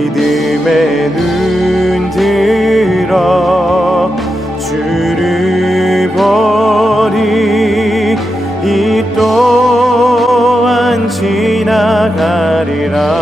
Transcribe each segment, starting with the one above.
믿음의 눈 들어 주를 보리. 이 또한 지나가리라.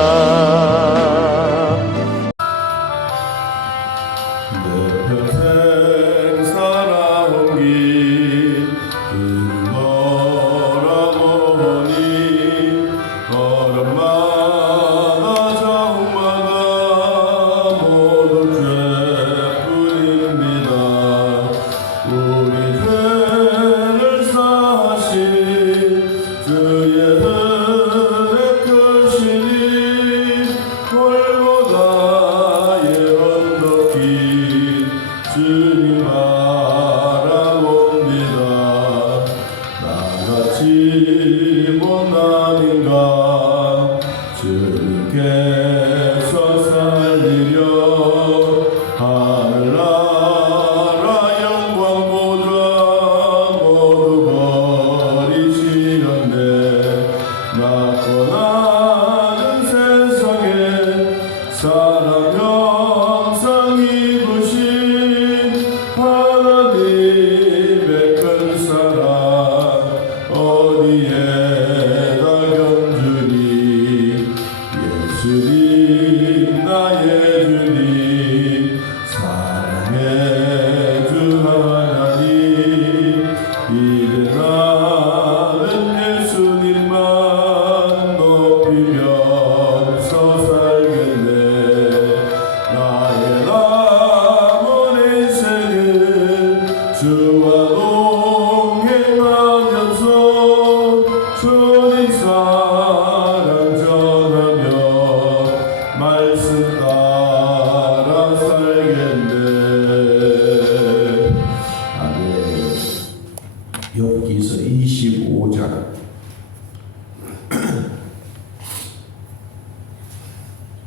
욥기서 25장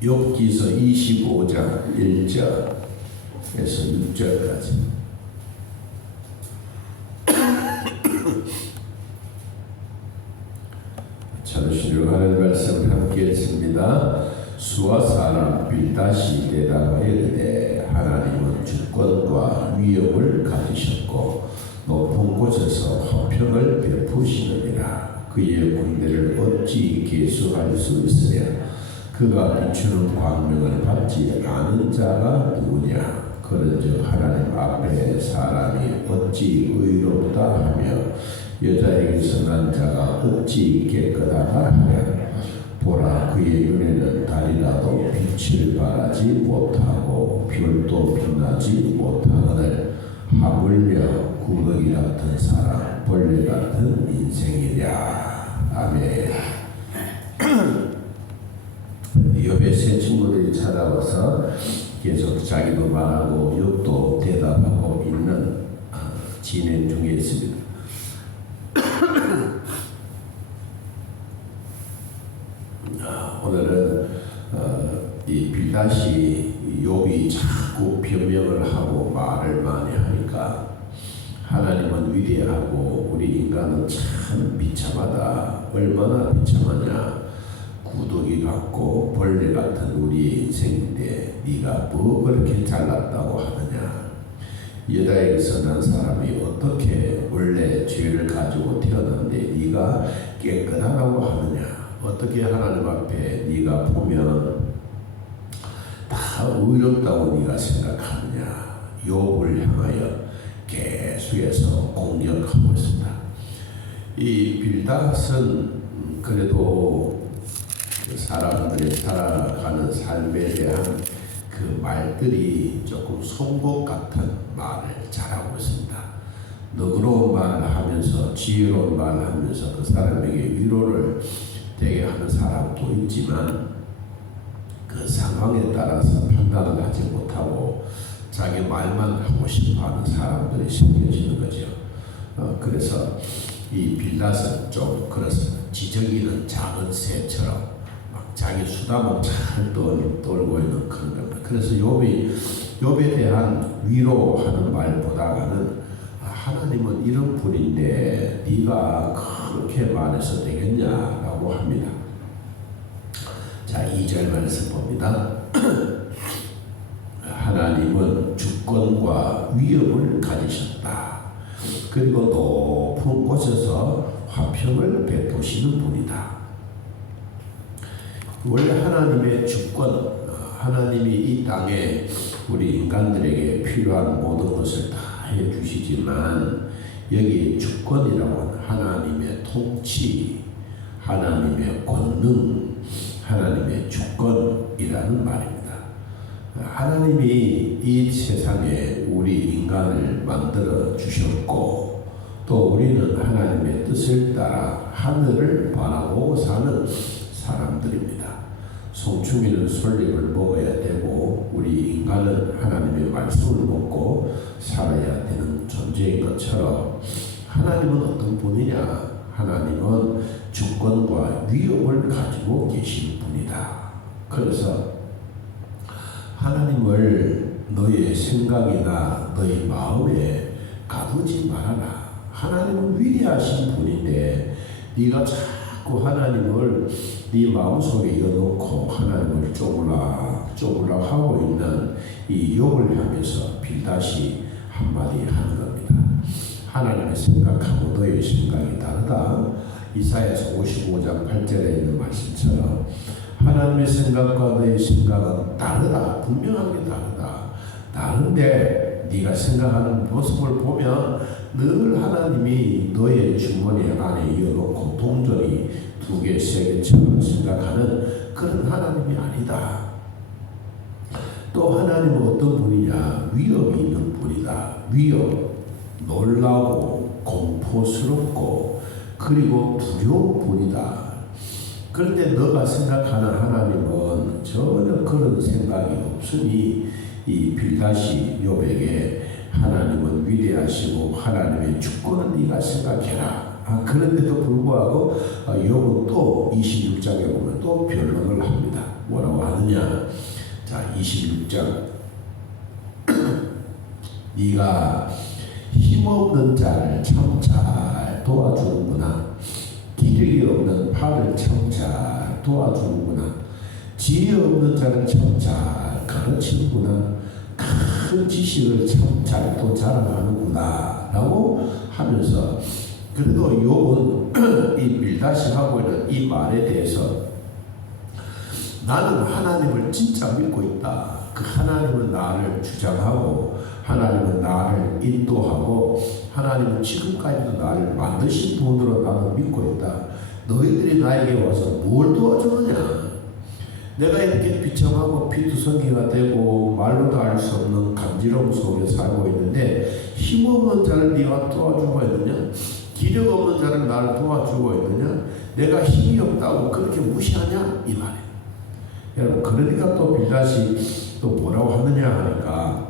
욥기서 25장 1절에서 6절까지 찾으시려고 하는 말씀을 함께 했습니다. 수아 사람 빌닷이 대답하여 이르되 하나님은 주권과 위엄을 가지셨고 높은 곳에서 화평을 베푸시느니라. 그의 군대를 어찌 계수할 수 있으랴. 그가 비추는 광명을 받지 않은 자가 누구냐. 그런즉 하나님 앞에 사람이 어찌 의롭다 하며 여자에게서 난 자가 어찌 깨끗하다 하랴. 보라, 그의 눈에는 달이라도 빛을 발하지 못하고 별도 빛나지 못하거늘 하물며 구덩이 같은 사람, 벌레 같은 인생이랴. 아멘. 욥의 세 친구들이 찾아와서 계속 자기도 말하고 욥도 대답하고 있는 진행 중에 있습니다. 오늘은 이 빌닷이 욥이 자꾸 변명을 하고 말을 많이 하니까 하나님은 위대하고 우리 인간은 참 비참하다. 얼마나 비참하냐. 구더기 같고 벌레 같은 우리 인생인데 네가 뭐 그렇게 잘났다고 하느냐. 여자에게서 난 사람이 어떻게 원래 죄를 가지고 태어났는데 네가 깨끗하다고 하느냐. 어떻게 하나님 앞에 네가 보면 다 의롭다고 네가 생각하느냐. 욥을 향하여 계속해서 공격하고 있습니다. 이 빌닷은 그래도 사람들이 살아가는 삶에 대한 그 말들이 조금 송곳 같은 말을 잘하고 있습니다. 너그러운 말을 하면서 지혜로운 말을 하면서 그 사람에게 위로를 되게 하는 사람도 있지만 그 상황에 따라서 판단을 하지 못하고 자기 말만 하고 싶어하는 사람들이 생겨지는 거죠. 그래서 이 빌닷은 좀 그렇습니다. 지저귀는 작은 새처럼 막 자기 수담을 잘 떨고 있는 그런 겁니다. 그래서 욥에 대한 위로하는 말보다는 하나님은 이런 분인데 네가 그렇게 말해서 되겠냐라고 합니다. 자, 2절 말씀 봅니다. 하나님은 주권과 위엄을 가지셨다. 그리고 높은 곳에서 화평을 베푸시는 분이다. 원래 하나님의 주권, 하나님이 이 땅에 우리 인간들에게 필요한 모든 것을 다 해주시지만 여기 주권이라고 하는 하나님의 통치, 하나님의 권능, 하나님의 주권이라는 말입니다. 하나님이 이 세상에 우리 인간을 만들어 주셨고 또 우리는 하나님의 뜻을 따라 하늘을 바라보고 사는 사람들입니다. 송충이는 솔잎을 먹어야 되고 우리 인간은 하나님의 말씀을 먹고 살아야 되는 존재인 것처럼 하나님은 어떤 분이냐? 하나님은 주권과 위엄을 가지고 계신 분이다. 그래서 하나님을 너의 생각이나 너의 마음에 가두지 말아라. 하나님은 위대하신 분인데 네가 자꾸 하나님을 네 마음속에 이어놓고 하나님을 쪼물라 하고 있는 이 욥을 향해서 빌닷이 한마디 하는 겁니다. 하나님의 생각하고 너의 생각이 다르다. 이사야서 55장 8절에 있는 말씀처럼 하나님의 생각과 너의 생각은 다르다. 분명하게 다르다. 다른데 네가 생각하는 모습을 보면 늘 하나님이 너의 주머니 안에 이어놓고 동전이 2개, 3개처럼 생각하는 그런 하나님이 아니다. 또 하나님은 어떤 분이냐? 위엄이 있는 분이다. 위엄, 놀라고 공포스럽고 그리고 두려운 분이다. 그런데 너가 생각하는 하나님은 전혀 그런 생각이 없으니 이 빌닷이 욥에게 하나님은 위대하시고 하나님의 주권은 네가 생각해라. 그런데도 불구하고 욥은 또 26장에 보면 또 변론을 합니다. 뭐라고 하느냐? 자, 26장 네가 힘없는 자를 참 잘 도와주는구나. 기력이 없는 팔을 참 잘 도와주는구나. 지혜 없는 자를 참 잘 가르치는구나. 큰 지식을 참 잘 또 자랑하는구나 라고 하면서 그래도 욥은 이 빌닷이 하고 있는 이 말에 대해서 나는 하나님을 진짜 믿고 있다. 그 하나님은 나를 주장하고 하나님은 나를 인도하고 하나님은 지금까지도 나를 만드신 분으로 나는 믿고 있다. 너희들이 나에게 와서 뭘 도와주느냐? 내가 이렇게 비참하고 피투성이가 되고 말로도 알 수 없는 간지러움 속에 살고 있는데 힘없는 자를 네가 도와주고 있느냐? 기력 없는 자를 나를 도와주고 있느냐? 내가 힘이 없다고 그렇게 무시하냐? 이 말이에요. 여러분, 그러니까 또 빌닷이 또 뭐라고 하느냐 하니까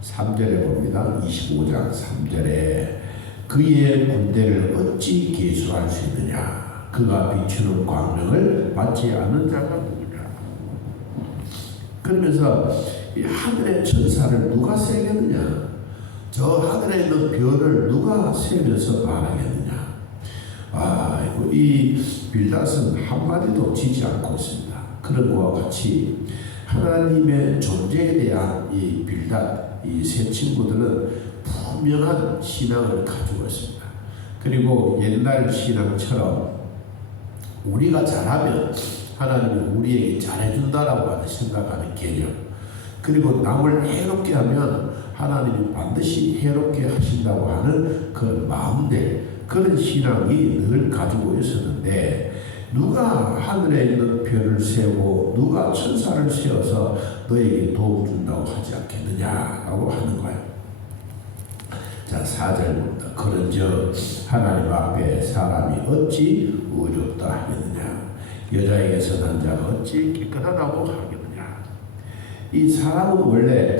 3절에 봅니다. 25장 3절에 그의 군대를 어찌 계수할 수 있느냐? 그가 비추는 광명을 받지 않은 자가 누구냐? 그러면서 이 하늘의 천사를 누가 세겠느냐? 저 하늘에 있는 별을 누가 세면서 말하겠느냐? 이 빌닷은 한마디도 지지 않고 있습니다. 그런 것과 같이 하나님의 존재에 대한 이 빌닷, 이 세 친구들은 분명한 신앙을 가지고 있습니다. 그리고 옛날 신앙처럼 우리가 잘하면 하나님이 우리에게 잘해준다라고 하는 생각하는 개념, 그리고 남을 해롭게 하면 하나님이 반드시 해롭게 하신다고 하는 그런 마음들, 그런 신앙이 늘 가지고 있었는데 누가 하늘에 있는 별을 세우고 누가 천사를 세워서 너에게 도움 준다고 하지 않겠느냐라고 하는 거예요. 자, 4절입니다. 그런즉 하나님 앞에 사람이 어찌 의롭다 하겠느냐? 여자에게서 난 자가 어찌 깨끗하다고 하겠느냐? 이 사람은 원래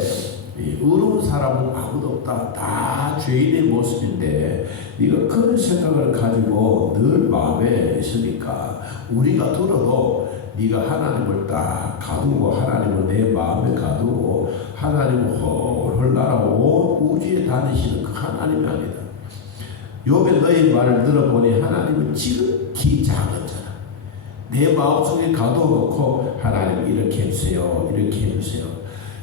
의로운 사람은 아무도 없다. 다 죄인의 모습인데 네가 그런 생각을 가지고 늘 마음에 있으니까 우리가 들어도 네가 하나님을 딱 가두고 하나님을 내 마음에 가두고 하나님을 홀홀 날아오고 우주에 다니시는 그 하나님이 아니다. 욥의 너의 말을 들어보니 하나님은 지극히 작은 자다. 내 마음속에 가둬놓고 하나님 이렇게 해주세요, 이렇게 해주세요.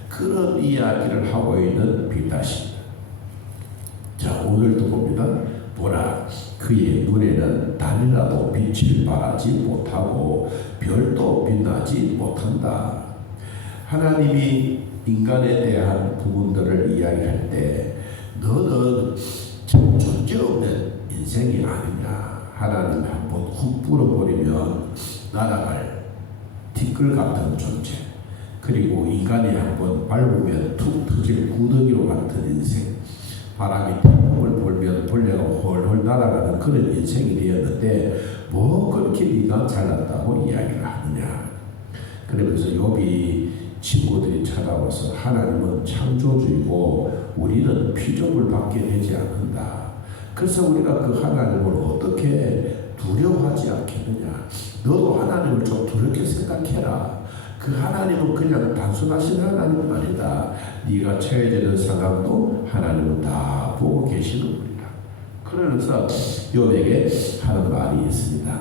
그런 이야기를 하고 있는 빌닷입니다. 자, 오늘도 봅니다. 보라, 그의 눈에는 달이라도 빛을 발하지 못하고 별도 빛나지 못한다. 하나님이 인간에 대한 부분들을 이야기할 때 너는 참 존재없는 인생이 아니냐. 하나님 한번 훅 불어버리면 날아갈 티끌 같은 존재, 그리고 인간이 한번 밟으면 툭 터질 구덩이로 같은 인생, 바람이 태풍을 불면 벌레가 홀홀 날아가는 그런 인생이 되었는데 뭐 그렇게 네가 잘났다고 이야기를 하느냐. 그러면서 욥이 친구들이 찾아와서 하나님은 창조주이고 우리는 피조물밖에 되지 않는다. 그래서 우리가 그 하나님을 어떻게 두려워하지 않겠느냐. 너도 하나님을 좀 두렵게 생각해라. 그 하나님은 그냥 단순하신 하나님은 아니다. 네가 처해 되는 상황도 하나님은 다 보고 계시는 분이다. 그러면서 욥에게 하는 말이 있습니다.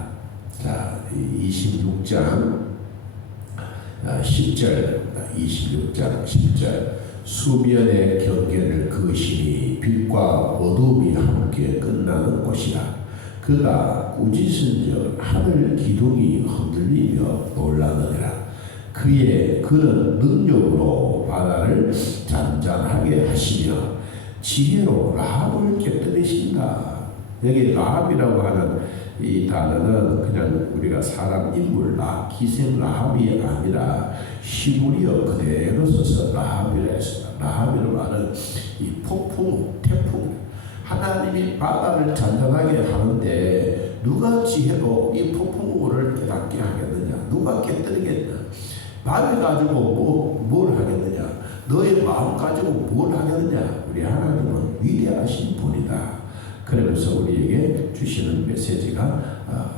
자, 26장 10절, 26장 10절. 수면의 경계를 그으시니 빛과 어둠이 함께 끝나는 곳이라. 그가 꾸짖은즉 하늘 기둥이 흔들리며 놀라느니라. 그는 능력으로 바다를 잔잔하게 하시며 지혜로 라합을 깨뜨리신다. 여기 라합이라고 하는 이 단어는 그냥 우리가 사람 인물 기생 라합이 아니라 히브리어 그대로 써서 라합이라 했습니다. 라합이라는 말은 이 폭풍, 태풍, 하나님이 바다를 잔잔하게 하는데 누가 지혜로 이 폭풍우를 깨닫게 하겠느냐? 누가 깨뜨리겠냐? 말을 가지고 뭘 하겠느냐? 너의 마음 가지고 뭘 하겠느냐? 우리 하나님은 위대하신 분이다. 그러면서 우리에게 주시는 메시지가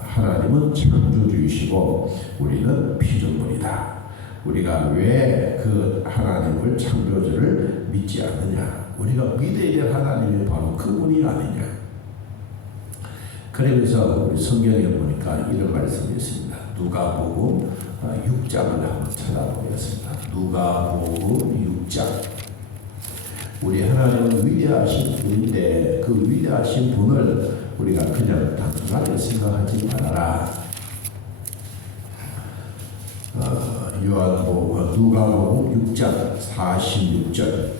하나님은 창조주이시고 우리는 피조물이다. 우리가 왜 그 하나님을 창조주를 믿지 않느냐? 우리가 믿어야 될 하나님이 바로 그분이 아니냐? 그러면서 우리 성경에 보니까 이런 말씀이 있습니다. 누가복음 6장을 한번 찾아보겠습니다. 누가복음 6장. 우리 하나님은 위대하신 분인데 그 위대하신 분을 우리가 그냥 단순하게 생각하지 말아라. 누가복음 6장 46절.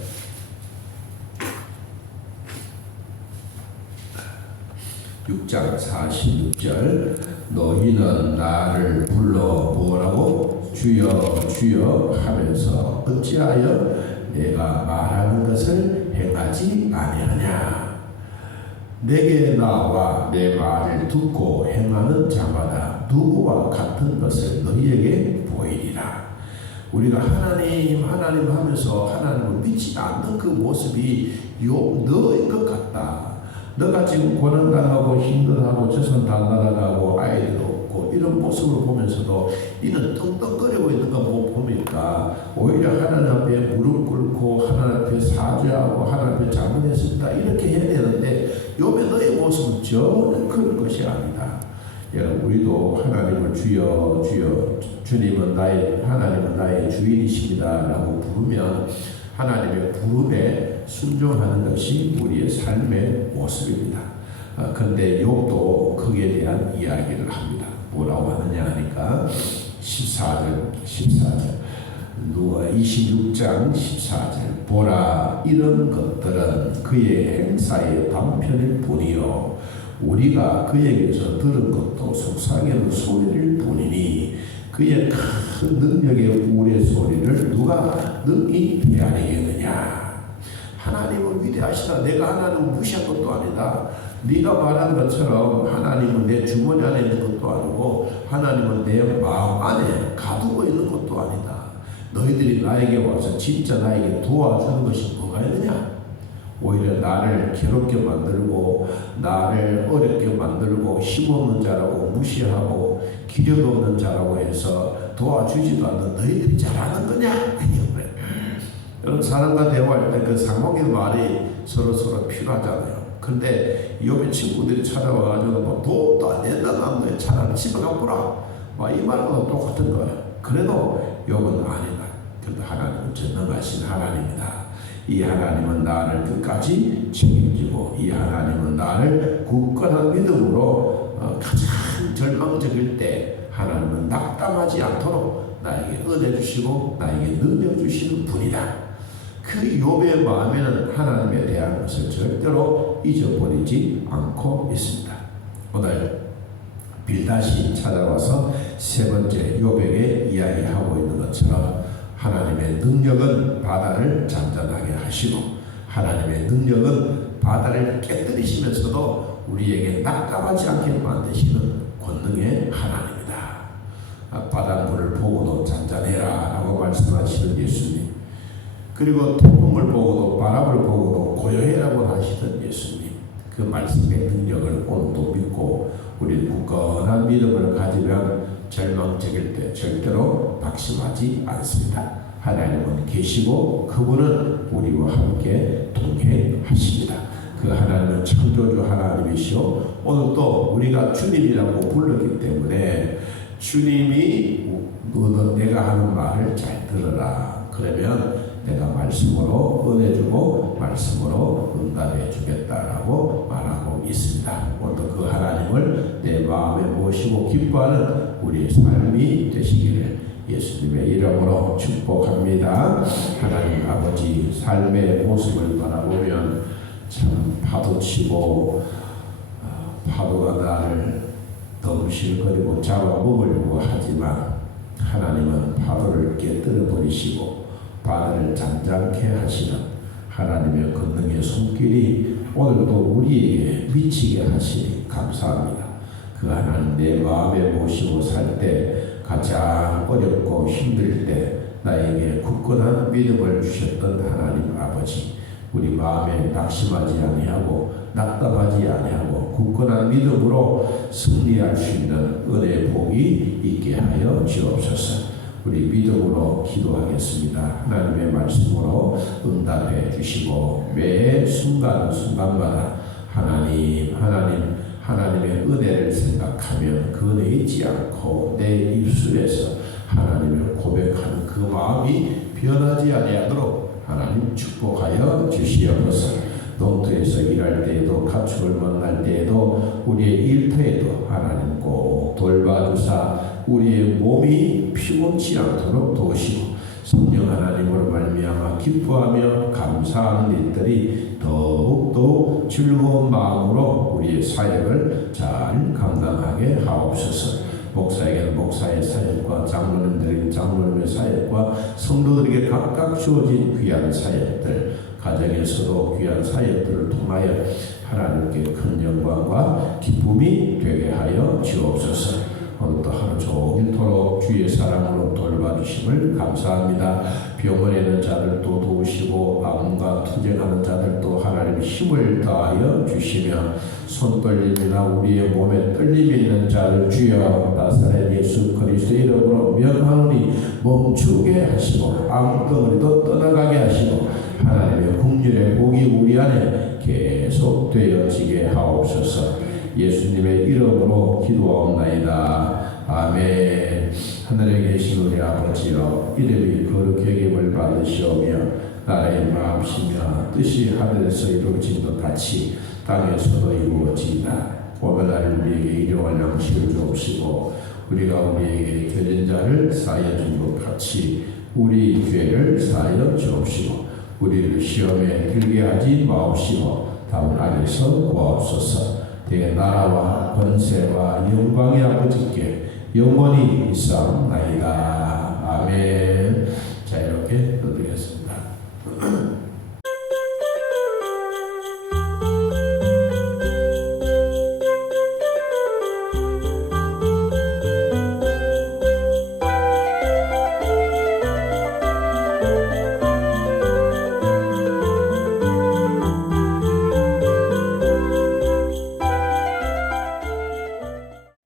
6장 46절. 너희는 나를 불러 뭐라고? 주여 주여 하면서 어찌하여 내가 말하는 것을 행하지 아니하냐. 내게 나와 내 말을 듣고 행하는 자마다 누구와 같은 것을 너희에게 보이리라. 우리가 하나님 하면서 하나님을 믿지 않는 그 모습이 너인 것 같다. 너가 지금 고난당하고 힘들어하고 재산 다 날아가고 아이들 없고 이런 모습을 보면서도 이는 떵떵거리고 있는 거 보니까 오히려 하나님 앞에 무릎 꿇고 하나님 앞에 사죄하고 하나님 앞에 잘못했습니다 이렇게 해야 되는데 욥의 너의 모습은 전혀 그런 것이 아니다. 여러분, 우리도 하나님을 주여 주여 하나님은 나의 주인이십니다 라고 부르면 하나님의 부름에 순종하는 것이 우리의 삶의 모습입니다. 그런데 욥도 거기에 대한 이야기를 합니다. 뭐라고 하느냐 하니까 14절 26장 14절. 보라, 이런 것들은 그의 행사의 단편일 뿐이요 우리가 그에게서 들은 것도 속삭이는 소리일 뿐이니 그의 큰 능력의 우레소리를 누가 능히 헤아리겠느냐. 하나님은 위대하시다. 내가 하나님을 무시한 것도 아니다. 네가 말한 것처럼 하나님은 내 주머니 안에 있는 것도 아니고 하나님은 내 마음 안에 가두고 있는 것도 아니다. 너희들이 나에게 와서 진짜 나에게 도와주는 것이 뭐가 있느냐. 오히려 나를 괴롭게 만들고 나를 어렵게 만들고 힘없는 자라고 무시하고 기력 없는 자라고 해서 도와주지도 않는 너희들이 잘하는 거냐. 여러분, 사람과 대화할 때 그 상황의 말이 서로 필요하잖아요. 근데 욥의 친구들이 찾아와가지고 뭐 도움도 안 된다는 거예요. 차라리 집에 가보라. 이 말과도 똑같은 거예요. 그래도 욥은 아니다. 그래도 하나님은 전능하신 하나님이다. 이 하나님은 나를 끝까지 책임지고 이 하나님은 나를 굳건한 믿음으로 가장 절망적일 때 하나님은 낙담하지 않도록 나에게 은혜 주시고 나에게 능력 주시는 분이다. 그 욥의 마음에는 하나님에 대한 것을 절대로 잊어버리지 않고 있습니다. 오늘 빌닷이 찾아와서 세 번째 욥에게 이야기하고 있는 것처럼 하나님의 능력은 바다를 잔잔하게 하시고 하나님의 능력은 바다를 깨뜨리시면서도 우리에게 낙담하지 않게 만드시는 권능의 하나님이다. 바닷물을 보고도 잔잔해라 라고 말씀하시는 예수님, 그리고 태풍을 보고도 바람을 보고도 고요해라고 하시던 예수님, 그 말씀의 능력을 오늘도 믿고 우리 굳건한 믿음을 가지면 절망적일 때 절대로 낙심하지 않습니다. 하나님은 계시고 그분은 우리와 함께 동행하십니다. 그 하나님은 창조주 하나님이시오. 오늘 또 우리가 주님이라고 불렀기 때문에 주님이 내가 하는 말을 잘 들어라. 그러면 내가 말씀으로 은혜 주고 말씀으로 응답해 주겠다라고 말하고 있습니다. 오늘도 그 하나님을 내 마음에 모시고 기뻐하는 우리의 삶이 되시기를 예수님의 이름으로 축복합니다. 하나님 아버지, 삶의 모습을 바라보면 참 파도치고 파도가 나를 덩실거리고 잡아먹으려고 하지만 하나님은 파도를 깨뜨려 버리시고 바다를 잔잔케 하시는 하나님의 권능의 손길이 오늘도 우리에게 미치게 하시니 감사합니다. 그 하나님 내 마음에 모시고 살 때 가장 어렵고 힘들 때 나에게 굳건한 믿음을 주셨던 하나님 아버지, 우리 마음에 낙심하지 아니하고 낙담하지 아니하고 굳건한 믿음으로 승리할 수 있는 은혜의 복이 있게 하여 주옵소서. 우리 믿음으로 기도하겠습니다. 하나님의 말씀으로 응답해 주시고 매 순간순간마다 하나님의 은혜를 생각하며 그 은혜 잊지 않고 내 입술에서 하나님을 고백하는 그 마음이 변하지 아니하도록 하나님 축복하여 주시옵소서. 농토에서 일할 때에도 가축을 만날 때에도 우리의 일터에도 하나님 꼭 돌봐주사 우리의 몸이 피곤치 않도록 도우시고 성령 하나님으로 말미암아 기뻐하며 감사하는 일들이 더욱더 즐거운 마음으로 우리의 사역을 잘 감당하게 하옵소서. 목사에게는 목사의 사역과 장로님들에게 장로님의 사역과 성도들에게 각각 주어진 귀한 사역들, 가정에서도 귀한 사역들을 통하여 하나님께 큰 영광과 기쁨이 되게 하여 주옵소서. 오늘도 하루 종일토록 주의 사랑으로 돌봐주심을 감사합니다. 병원에 있는 자들도 도우시고 암과 투쟁하는 자들도 하나님 힘을 다하여 주시며 손 떨림이나 우리의 몸에 떨림이 있는 자를 주여 나사렛 예수 그리스도의 이름으로 명하노니 멈추게 하시고 암덩어리도 떠나가게 하시고 하나님의 국률의 복이 우리 안에 계속 되어지게 하옵소서. 예수님의 이름으로 기도하옵나이다. 아멘. 하늘에 계신 우리 아버지여, 이름이 거룩하게 여김을 받으시오며 나라의 마음이며 뜻이 하늘에서 이루어진 것 같이 땅에서도 이루어지이다. 오늘날 우리에게 일용할 양식을 주옵시고 우리가 우리에게 겨진 자를 사하여 준 것 같이 우리 죄를 사하여 주옵시고 우리를 시험에 들게 하지 마옵시고 다만 악에서 구하옵소서. 대나라와 권세와 영광의 아버지께 영원히 있사옵나이다. 아멘.